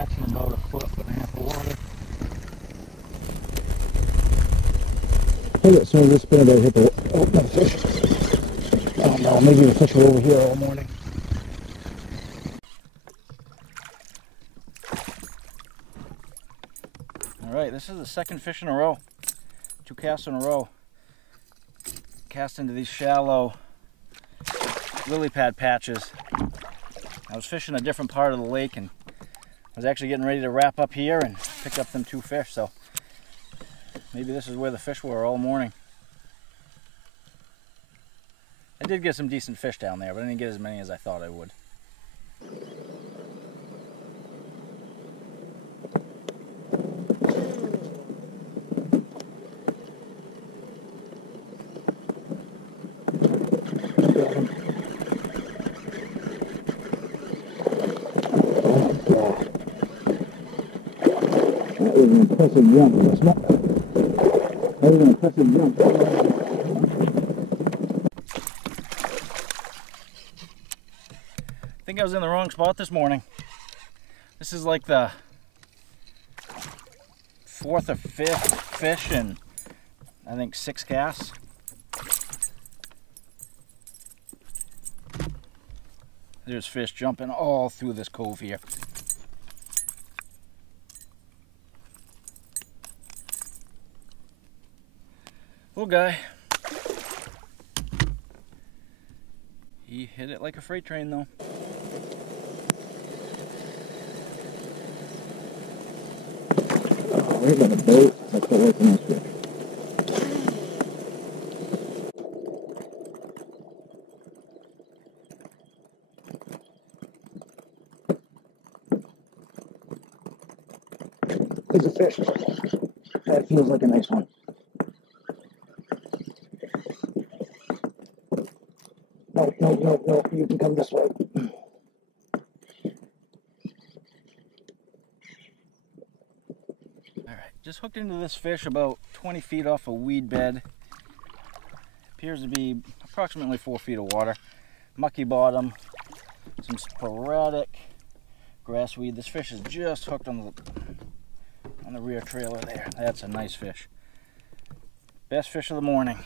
catching about 1.5 foot of water. I think as soon as this spinnerbait hit the fish. Oh no, maybe the fish were over here all morning. Alright, this is the second fish in a row. 2 casts in a row. Cast into these shallow lily pad patches. I was fishing a different part of the lake and I was actually getting ready to wrap up here and pick up them 2 fish, so maybe this is where the fish were all morning. I did get some decent fish down there, but I didn't get as many as I thought I would. That was an impressive jump. That was an impressive jump. I think I was in the wrong spot this morning. This is like the 4th or 5th fish in, I think, 6 casts. There's fish jumping all through this cove here. Little guy. He hit it like a freight train though. Oh, we got a boat. That's what we're going to fish. There's a fish. That feels like a nice one. No, you can come this way. Alright, just hooked into this fish about 20 feet off a weed bed. Appears to be approximately 4 feet of water. Mucky bottom, some sporadic grass weed. This fish is just hooked on the rear trailer there. That's a nice fish. Best fish of the morning.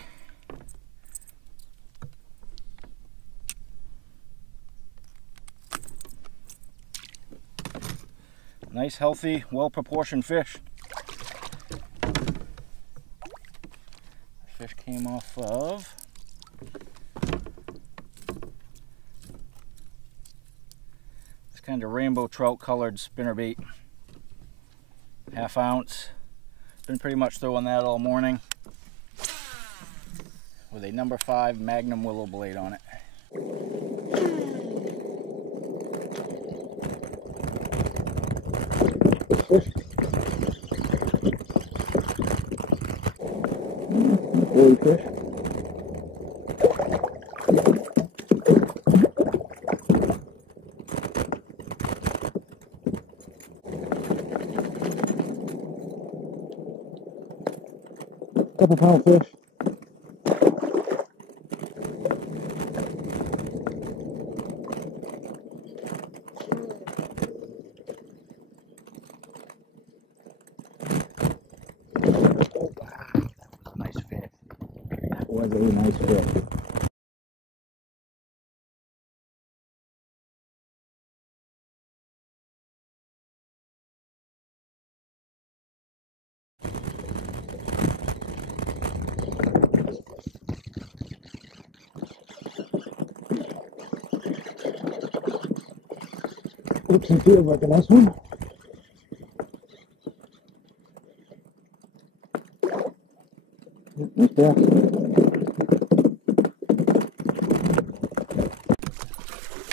Nice, healthy, well-proportioned fish. The fish came off of this kind of rainbow trout colored spinnerbait. 1/2 ounce. Been pretty much throwing that all morning with a number 5 Magnum willow blade on it. Fish. Holy fish. Couple pound fish. Was a nice fish. Looks and feels like a nice one. Nice bass.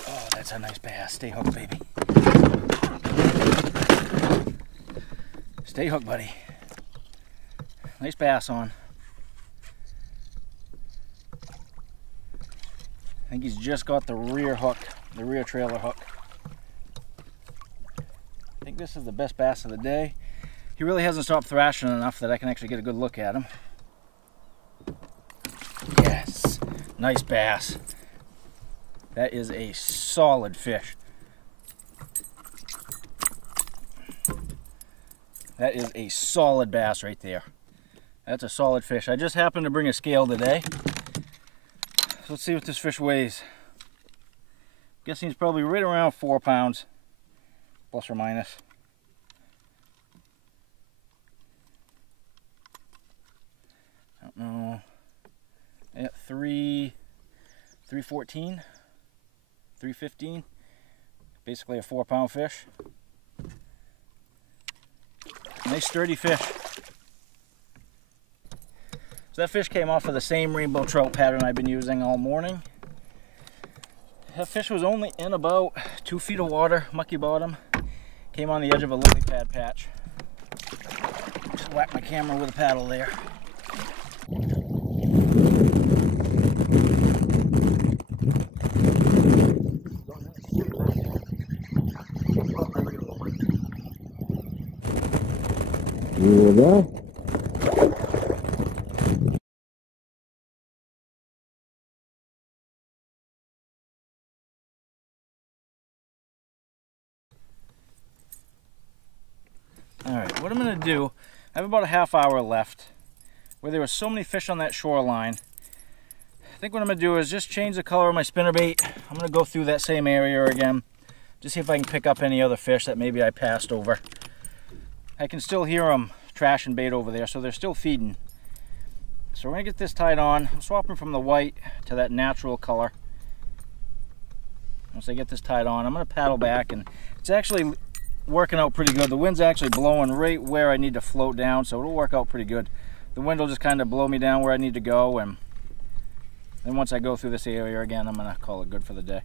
Oh, that's a nice bass. Stay hooked, baby. Stay hooked, buddy. Nice bass on. I think he's just got the rear hook, the rear trailer hook. I think this is the best bass of the day. He really hasn't stopped thrashing enough that I can actually get a good look at him. Yes, nice bass. That is a solid fish. That is a solid bass right there. That's a solid fish. I just happened to bring a scale today. So let's see what this fish weighs. Guessing he's probably right around 4 pounds, plus or minus. I don't know. At 314, 315. Basically a 4-pound fish. Nice sturdy fish. So that fish came off of the same rainbow trout pattern I've been using all morning. That fish was only in about 2 feet of water, mucky bottom. Came on the edge of a lily pad patch. Just whacked my camera with a paddle there. You there? Alright, what I'm going to do, I have about a half hour left where there were so many fish on that shoreline. I think what I'm going to do is just change the color of my spinnerbait. I'm going to go through that same area again, just see if I can pick up any other fish that maybe I passed over. I can still hear them trashing bait over there, so they're still feeding. So we're going to get this tied on. I'm swapping from the white to that natural color. Once I get this tied on, I'm going to paddle back, and it's actually working out pretty good. The wind's actually blowing right where I need to float down, so it'll work out pretty good. The wind will just kind of blow me down where I need to go, and then once I go through this area again, I'm going to call it good for the day.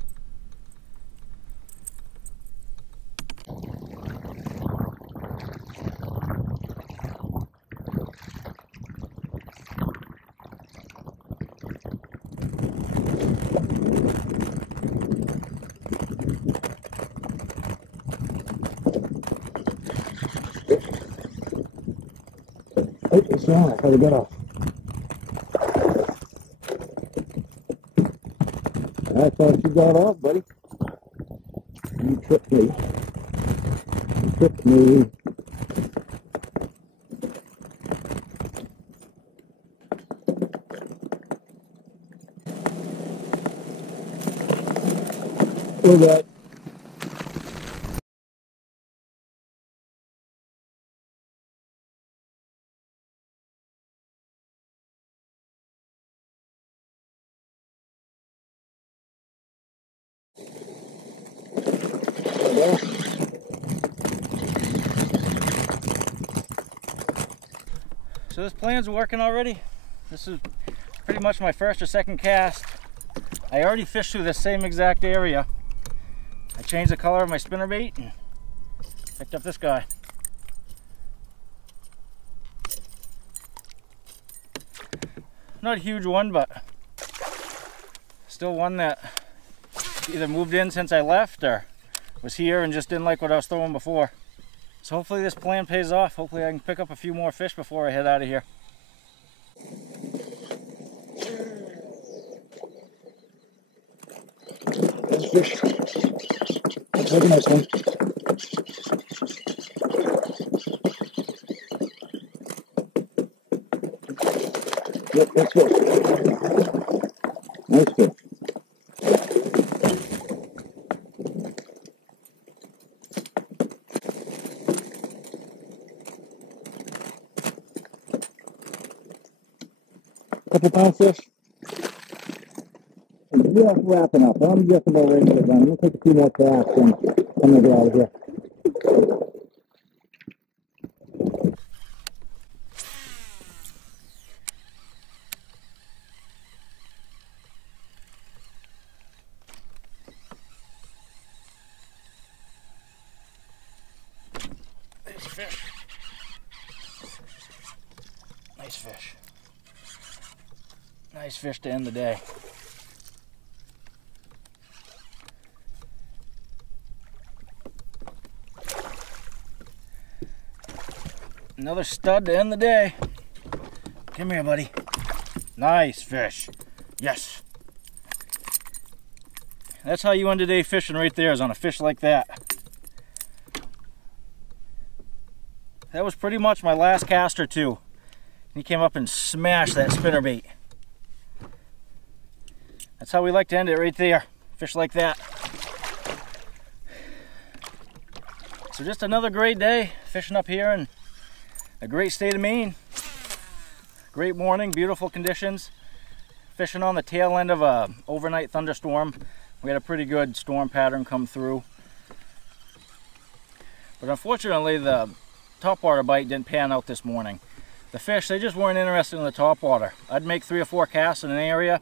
Oh, it's on. I gotta get off. I thought you got off, buddy. You tripped me. You tripped me. Look at that. So this plan's working already. This is pretty much my first or second cast. I already fished through this same exact area. I changed the color of my spinnerbait and picked up this guy. Not a huge one, but still one that either moved in since I left or was here and just didn't like what I was throwing before. So hopefully this plan pays off. Hopefully I can pick up a few more fish before I head out of here. Fish. That's a nice one. Yep, that's good. Nice fish. Couple pound fish. Just wrapping up. I'm just about ready to get done. I'm going to take a few more casts and I'm going to get out of here. There's a fish. Nice fish. Nice fish to end the day. Another stud to end the day. Come here, buddy. Nice fish. Yes. That's how you end the day fishing right there, is on a fish like that. that was pretty much my last cast or two. He came up and smashed that spinnerbait. That's how we like to end it, right there. Fish like that. So just another great day fishing up here in a great state of Maine. Great morning, beautiful conditions. Fishing on the tail end of a overnight thunderstorm. We had a pretty good storm pattern come through. But unfortunately, the topwater bite didn't pan out this morning. The fish, they just weren't interested in the topwater. I'd make 3 or 4 casts in an area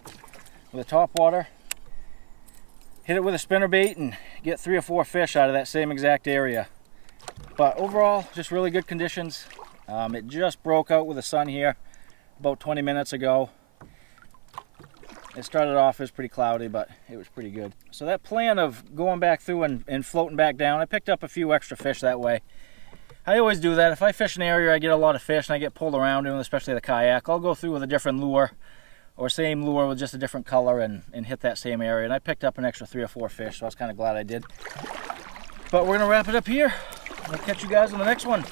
with a topwater, hit it with a spinnerbait, and get 3 or 4 fish out of that same exact area. But overall, just really good conditions. It just broke out with the sun here about 20 minutes ago. It started off as pretty cloudy, but it was pretty good. So that plan of going back through and floating back down, I picked up a few extra fish that way. I always do that. If I fish an area, I get a lot of fish and I get pulled around, especially the kayak, I'll go through with a different lure or same lure with just a different color and hit that same area. And I picked up an extra 3 or 4 fish, so I was kind of glad I did. But we're going to wrap it up here. I'll catch you guys on the next one.